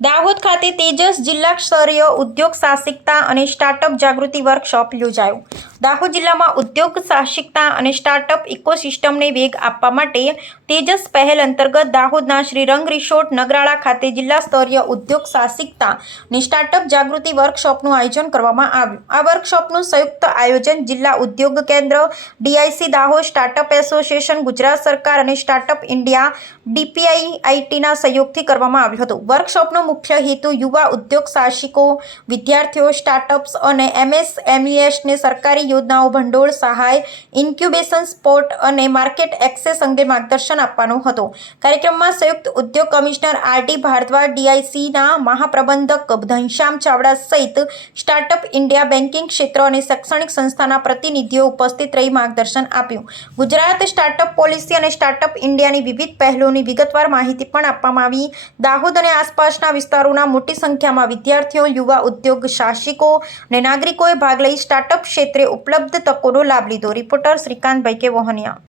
દાહોદ ખાતે તેજસ જિલ્લા સ્તરીય ઉદ્યોગ સાહસિકતા અને સ્ટાર્ટઅપ જાગૃતિ વર્કશોપ યોજાયો। દાહોદ જિલ્લામાં ઉદ્યોગ સાહસિકતા અને સ્ટાર્ટઅપ ઇકોસિસ્ટમને વેગ આપવા માટે તેજસ પહેલ અંતર્ગત દાહોદના શ્રીરંગ રિસોર્ટ નગરાળા ખાતે જિલ્લા સ્તરીય ઉદ્યોગ સાહસિકતા અને સ્ટાર્ટઅપ જાગૃતિ વર્કશોપનું આયોજન કરવામાં આવ્યું। આ વર્કશોપનું સંયુક્ત આયોજન જિલ્લા ઉદ્યોગ કેન્દ્ર, DIC Dahod, startup association, Gujarat સરકાર અને સ્ટાર્ટઅપ ઇન્ડિયા DPIITના સહયોગથી કરવામાં આવ્યું હતું। વર્કશોપનો મુખ્ય હેતુ યુવા ઉદ્યોગ સાહસિકો, વિદ્યાર્થીઓ, સ્ટાર્ટઅપ્સ અને MSMESને સરકારી યોજનાઓ, ભંડોળ સહાય, ઇન્ક્યુબેશન સપોર્ટ અને માર્કેટ એક્સેસ અંગે માર્ગદર્શન આપવાનો હતો। કાર્યક્રમમાં સંયુક્ત ઉદ્યોગ કમિશનર RD ભારદ્વાજ, DICના મહાપ્રબંધક ઘનશ્યામ ચાવડા સહિત સ્ટાર્ટઅપ ઇન્ડિયા, બેન્કિંગ ક્ષેત્ર અને શૈક્ષણિક સંસ્થાના પ્રતિનિધિઓ ઉપસ્થિત રહી માર્ગદર્શન આપ્યું। ગુજરાત સ્ટાર્ટઅપ પોલિસી અને સ્ટાર્ટઅપ ઇન્ડિયાની વિવિધ પહેલોની વિગતવાર માહિતી પણ આપવામાં આવી। દાહોદ અને આસપાસના વિસ્તારોના મોટી સંખ્યામાં વિદ્યાર્થીઓ, યુવા ઉદ્યોગ સાહસિકો અને નાગરિકોએ ભાગ લઈ સ્ટાર્ટઅપ ક્ષેત્રે ઉપલબ્ધ તકોનો લાભ લીધો। રિપોર્ટર શ્રીકાંતભાઈ કે વહોનિયા।